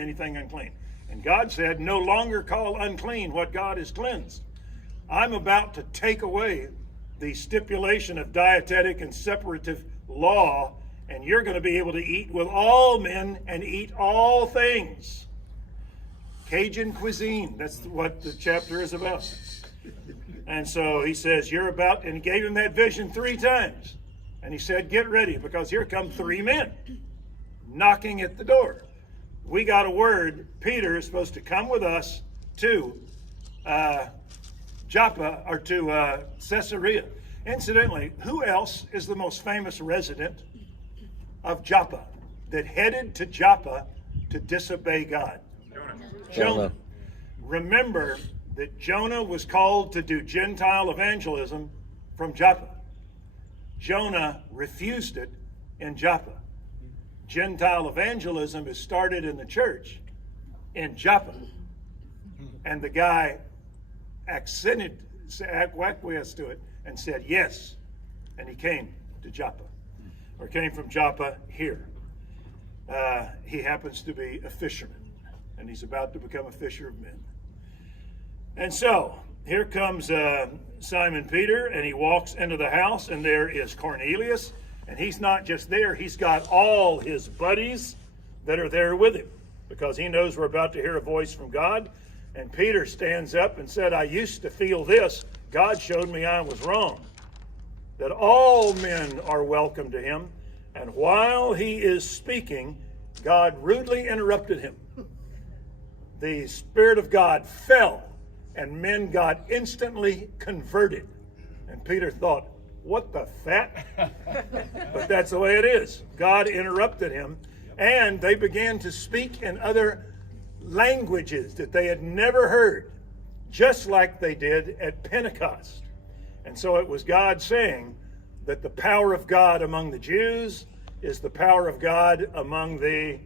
anything unclean. And God said, no longer call unclean what God has cleansed. I'm about to take away the stipulation of dietetic and separative law, and you're going to be able to eat with all men and eat all things. Cajun cuisine, that's what the chapter is about. And so he says, you're about, and he gave him that vision 3 times. And he said, get ready, because here come 3 men knocking at the door. We got a word. Peter is supposed to come with us to Joppa, or to Caesarea. Incidentally, who else is the most famous resident of Joppa that headed to Joppa to disobey God? Jonah. Remember that Jonah was called to do Gentile evangelism from Joppa. Jonah refused it in Joppa. Gentile evangelism is started in the church in Joppa. And the guy acquiesced to it and said yes. And he came to Joppa, or came from Joppa here. He happens to be a fisherman, and he's about to become a fisher of men. And so here comes Simon Peter, and he walks into the house, and there is Cornelius. And he's not just there, he's got all his buddies that are there with him, because he knows we're about to hear a voice from God. And Peter stands up and said, I used to feel this. God showed me I was wrong, that all men are welcome to him. And while he is speaking, God rudely interrupted him. The Spirit of God fell, and men got instantly converted. And Peter thought, what the fat? But that's the way it is. God interrupted him, and they began to speak in other languages that they had never heard, just like they did at Pentecost. And so it was God saying that the power of God among the Jews is the power of God among the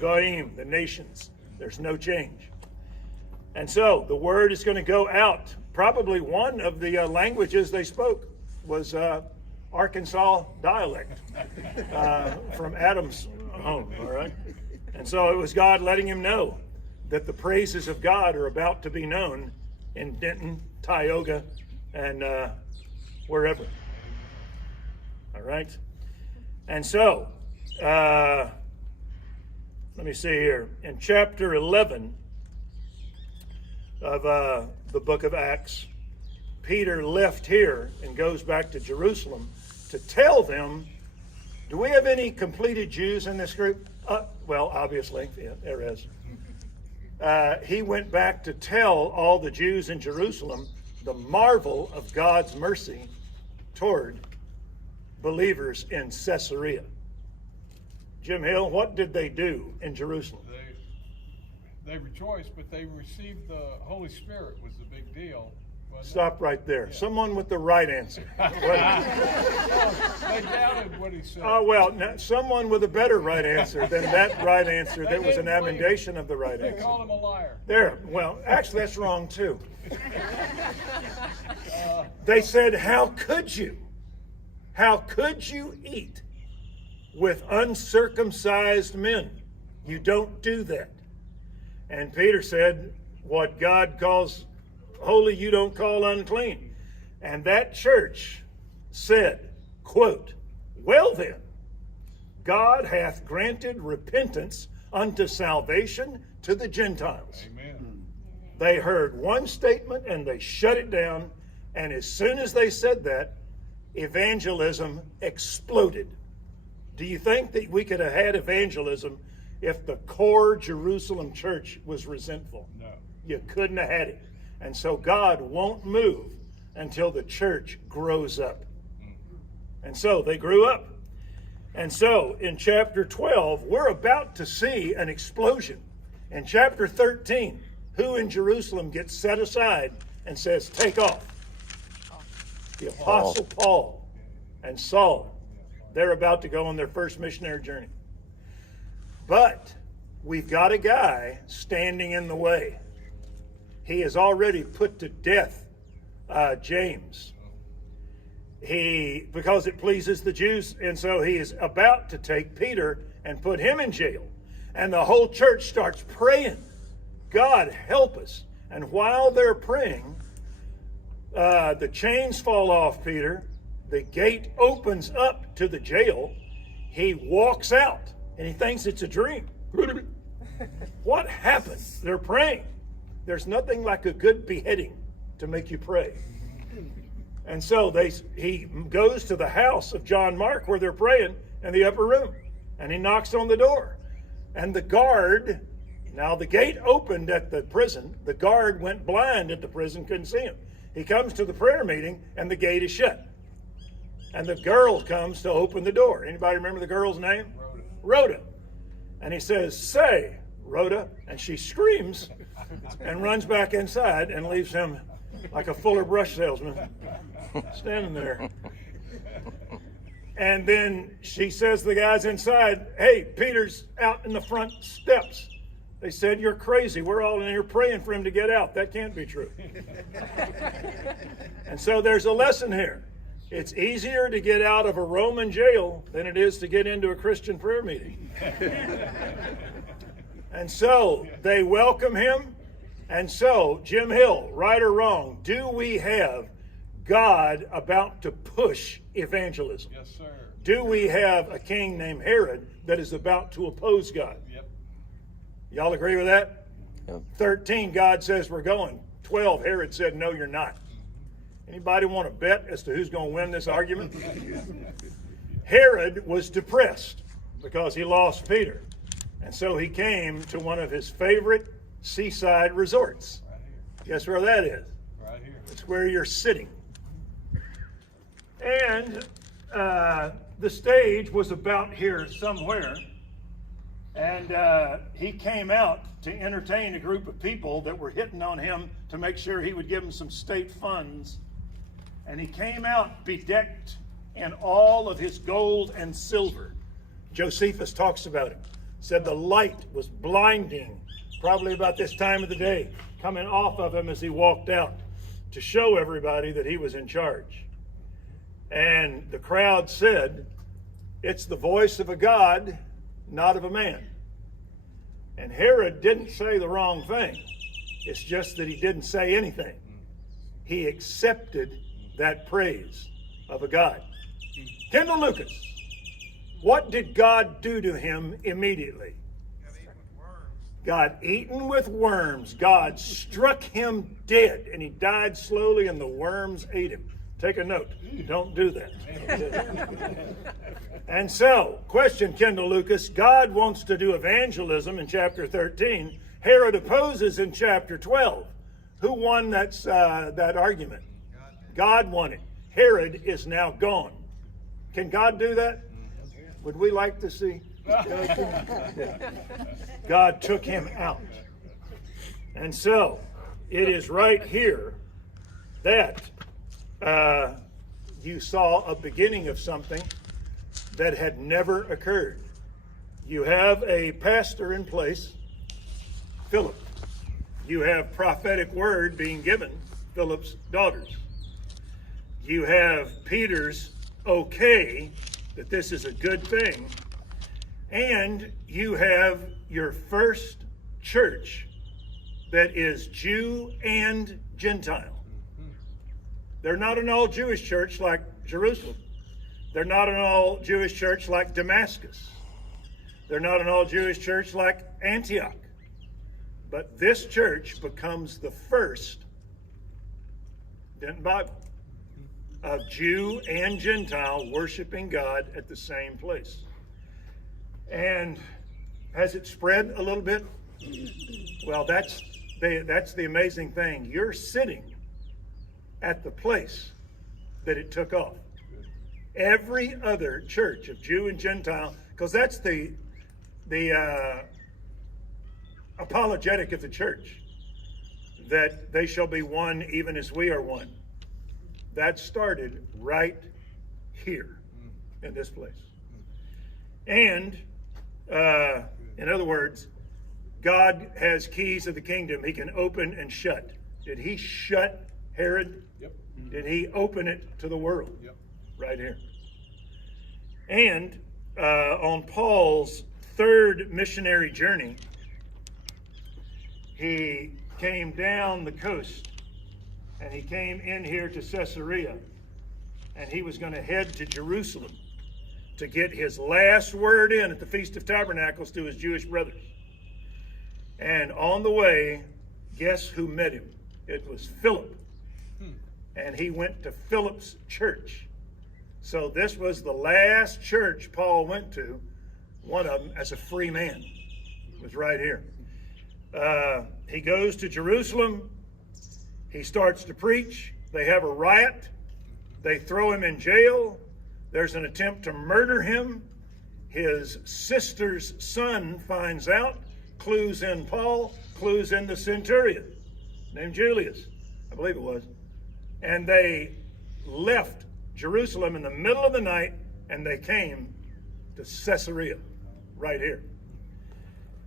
Goyim, the nations. There's no change. And so the word is going to go out. Probably one of the languages they spoke was Arkansas dialect from Adam's home, all right? And so it was God letting him know that the praises of God are about to be known in Denton, Tioga, and wherever. All right? And so, let me see here. In chapter 11 of the book of Acts, Peter left here and goes back to Jerusalem to tell them, do we have any completed Jews in this group? Well, obviously, yeah, there is. He went back to tell all the Jews in Jerusalem the marvel of God's mercy toward believers in Caesarea. Jim Hill, what did they do in Jerusalem? They rejoiced, but they received the Holy Spirit was the big deal. Stop right there. Yeah. Someone with the right answer. They doubted what he said. Oh, well, someone with a better right answer than that right answer. There was an amendation of the right answer. They called him a liar. There. Well, actually, that's wrong, too. They said, how could you? How could you eat with uncircumcised men? You don't do that. And Peter said, what God calls holy, you don't call unclean. And that church said, quote, well then, God hath granted repentance unto salvation to the Gentiles. Amen. They heard one statement and they shut it down. And as soon as they said that, evangelism exploded. Do you think that we could have had evangelism if the core Jerusalem church was resentful? No. You couldn't have had it. And so God won't move until the church grows up. And so they grew up. And so in chapter 12, we're about to see an explosion. In chapter 13, who in Jerusalem gets set aside and says, take off? The Apostle Paul and Saul. They're about to go on their first missionary journey. But we've got a guy standing in the way. He has already put to death James. Because it pleases the Jews, and so he is about to take Peter and put him in jail. And the whole church starts praying, God, help us. And while they're praying, the chains fall off Peter. The gate opens up to the jail. He walks out, and he thinks it's a dream. What happened? They're praying. There's nothing like a good beheading to make you pray. And so he goes to the house of John Mark where they're praying in the upper room. And he knocks on the door. And the guard, now the gate opened at the prison. The guard went blind at the prison, couldn't see him. He comes to the prayer meeting and the gate is shut. And the girl comes to open the door. Anybody remember the girl's name? Rhoda. And he says, say, Rhoda. And she screams and runs back inside and leaves him like a Fuller Brush salesman standing there. And then she says to the guys inside, hey, Peter's out in the front steps. They said, you're crazy. We're all in here praying for him to get out. That can't be true. And so there's a lesson here. It's easier to get out of a Roman jail than it is to get into a Christian prayer meeting. And so they welcome him. And so, Jim Hill, right or wrong, do we have God about to push evangelism? Yes, sir. Do we have a king named Herod that is about to oppose God? Yep. Y'all agree with that? Yep. 13, God says we're going. 12, Herod said, no, you're not. Anybody want to bet as to who's going to win this argument? Herod was depressed because he lost Peter. And so he came to one of his favorite seaside resorts. Right here. Guess where that is? Right here. It's where you're sitting. And the stage was about here somewhere. And he came out to entertain a group of people that were hitting on him to make sure he would give them some state funds. And he came out bedecked in all of his gold and silver. Josephus talks about him. Said the light was blinding, probably about this time of the day, coming off of him as he walked out to show everybody that he was in charge. And the crowd said, it's the voice of a God, not of a man. And Herod didn't say the wrong thing. It's just that he didn't say anything. He accepted that praise of a God. Kendall Lucas, what did God do to him immediately? Got eaten with worms. God struck him dead, and he died slowly, and the worms ate him. Take a note. Don't do that. And so, question, Kendall Lucas. God wants to do evangelism in chapter 13. Herod opposes in chapter 12. Who won that argument? God won it. Herod is now gone. Can God do that? Would we like to see? God took him out. And so, it is right here that you saw a beginning of something that had never occurred. You have a pastor in place, Philip. You have prophetic word being given, Philip's daughters. You have Peter's okay that this is a good thing. And you have your first church that is Jew and Gentile. They're not an all-Jewish church like Jerusalem. They're not an all-Jewish church like Damascus. They're not an all-Jewish church like Antioch. But this church becomes the first, Denton Bible, of Jew and Gentile worshiping God at the same place. And has it spread a little bit? Well, that's the amazing thing. You're sitting at the place that it took off. Every other church of Jew and Gentile, because that's the apologetic of the church, that they shall be one even as we are one. That started right here in this place. And in other words, God has keys of the kingdom. He can open and shut. Did he shut Herod? Yep. Did he open it to the world? Yep. Right here. And on Paul's third missionary journey, he came down the coast and he came in here to Caesarea, and he was going to head to Jerusalem to get his last word in at the Feast of Tabernacles to his Jewish brothers. And on the way, guess who met him? It was Philip. And he went to Philip's church. So this was the last church Paul went to, one of them as a free man. It was right here. He goes to Jerusalem. He starts to preach. They have a riot. They throw him in jail. There's an attempt to murder him. His sister's son finds out, clues in Paul, clues in the centurion named Julius, I believe it was. And they left Jerusalem in the middle of the night, and they came to Caesarea, right here.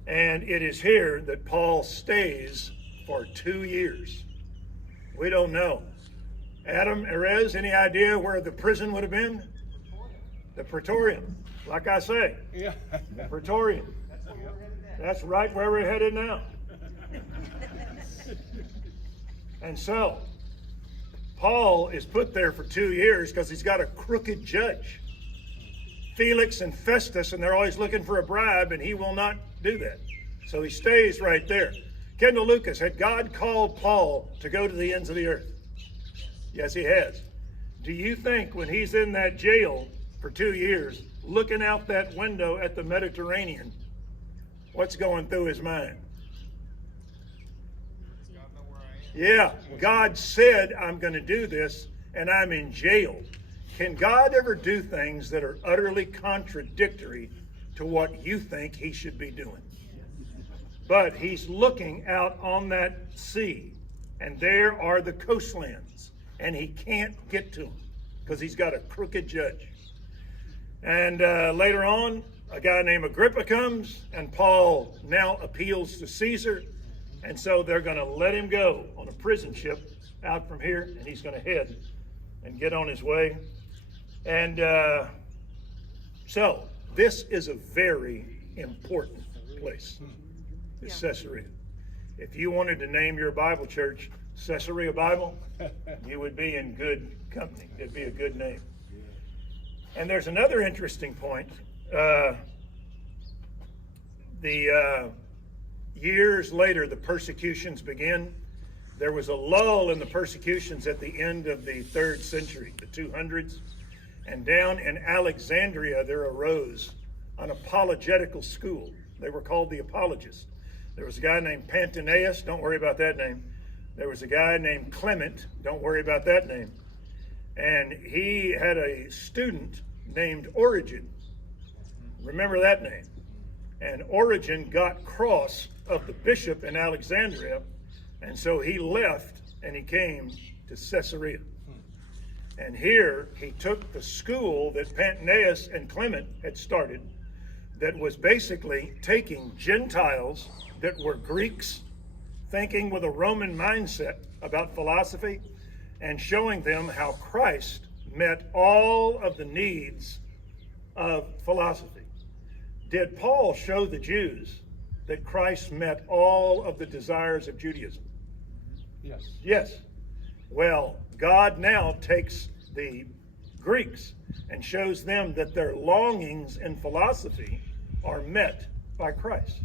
And it is here that Paul stays for 2 years. We don't know. Adam, Erez, any idea where the prison would have been? The Praetorium. Like I say, Yeah. the Praetorium. That's right where we're headed now. And so, Paul is put there for 2 years because he's got a crooked judge, Felix and Festus, and they're always looking for a bribe, and he will not do that. So he stays right there. Kendall Lucas, had God called Paul to go to the ends of the earth? Yes, he has. Do you think when he's in that jail for 2 years, looking out that window at the Mediterranean, what's going through his mind? Yeah, God said, I'm going to do this, and I'm in jail. Can God ever do things that are utterly contradictory to what you think he should be doing? But he's looking out on that sea, and there are the coastlands, and he can't get to them because he's got a crooked judge. And later on, a guy named Agrippa comes, and Paul now appeals to Caesar. And so they're going to let him go on a prison ship out from here, and he's going to head and get on his way. And so this is a very important place, the Caesarea. If you wanted to name your Bible church Caesarea Bible, you would be in good company. It'd be a good name. And there's another interesting point. Years later, the persecutions begin. There was a lull in the persecutions at the end of the 3rd century, the 200s. And down in Alexandria, there arose an apologetical school. They were called the Apologists. There was a guy named Pantaeus, don't worry about that name. There was a guy named Clement, don't worry about that name. And he had a student named Origen. Remember that name. And Origen got cross of the bishop in Alexandria, and so he left and he came to Caesarea. And here he took the school that Pantaeus and Clement had started, that was basically taking Gentiles that were Greeks, thinking with a Roman mindset about philosophy, and showing them how Christ met all of the needs of philosophy. Did Paul show the Jews that Christ met all of the desires of Judaism? Yes. Yes. Well, God now takes the Greeks and shows them that their longings in philosophy are met by Christ.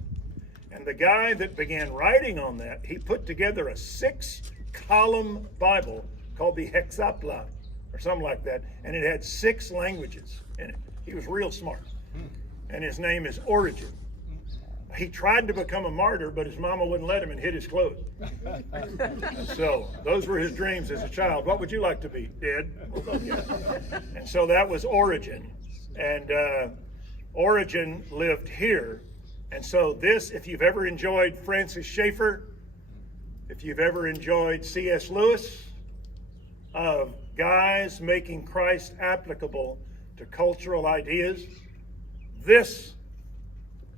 And the guy that began writing on that, he put together a 6-column Bible called the Hexapla, or something like that, and it had 6 languages in it. He was real smart. And his name is Origen. He tried to become a martyr, but his mama wouldn't let him and hid his clothes. And so those were his dreams as a child. What would you like to be? Dead? And so that was Origen. And Origen lived here. And so this, if you've ever enjoyed Francis Schaeffer, if you've ever enjoyed C.S. Lewis, of guys making Christ applicable to cultural ideas, this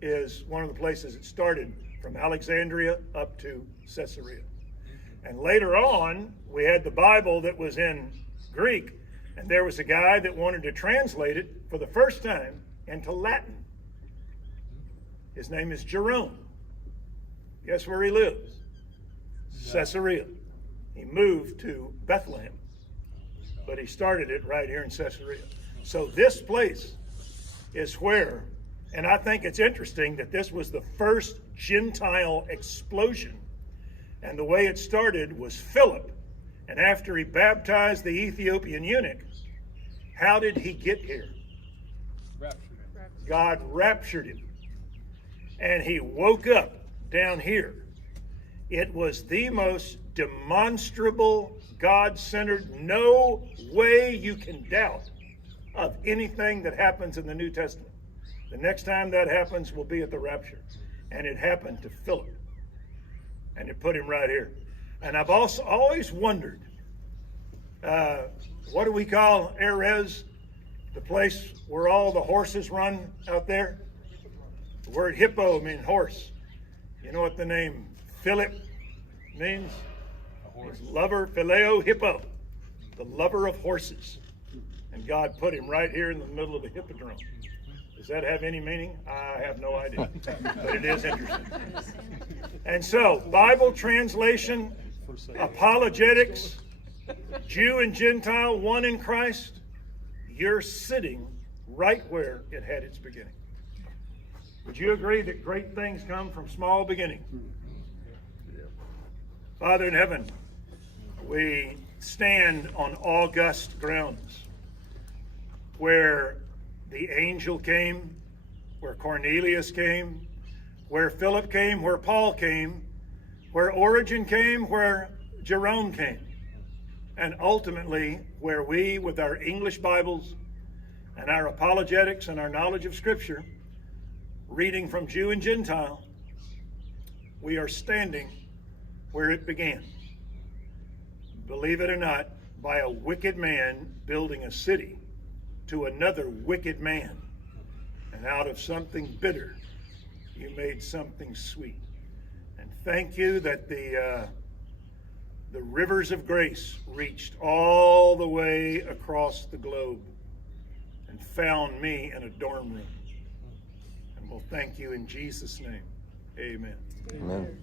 is one of the places it started, from Alexandria up to Caesarea. And later on, we had the Bible that was in Greek, and there was a guy that wanted to translate it for the first time into Latin. His name is Jerome. Guess where he lives? Caesarea. He moved to Bethlehem, but he started it right here in Caesarea. So this place is where, and I think it's interesting that this was the first Gentile explosion. And the way it started was Philip. And after he baptized the Ethiopian eunuch, how did he get here? God raptured him. And he woke up down here. It was the most demonstrable, God-centered, no way you can doubt of anything that happens in the New Testament. The next time that happens will be at the rapture. And it happened to Philip. And it put him right here. And I've also always wondered, what do we call Erez? The place where all the horses run out there? The word hippo means horse. You know what the name Philip means? It's lover, phileo, hippo. The lover of horses. And God put him right here in the middle of the hippodrome. Does that have any meaning? I have no idea. But it is interesting. And so, Bible translation, apologetics, Jew and Gentile, one in Christ, you're sitting right where it had its beginning. Would you agree that great things come from small beginnings? Father in heaven, we stand on august grounds where the angel came, where Cornelius came, where Philip came, where Paul came, where Origen came, where Jerome came, and ultimately where we, with our English Bibles and our apologetics and our knowledge of Scripture, reading from Jew and Gentile, we are standing where it began. Believe it or not, by a wicked man building a city to another wicked man. And out of something bitter, you made something sweet. And thank you that the rivers of grace reached all the way across the globe and found me in a dorm room. And we'll thank you in Jesus' name. Amen. Amen.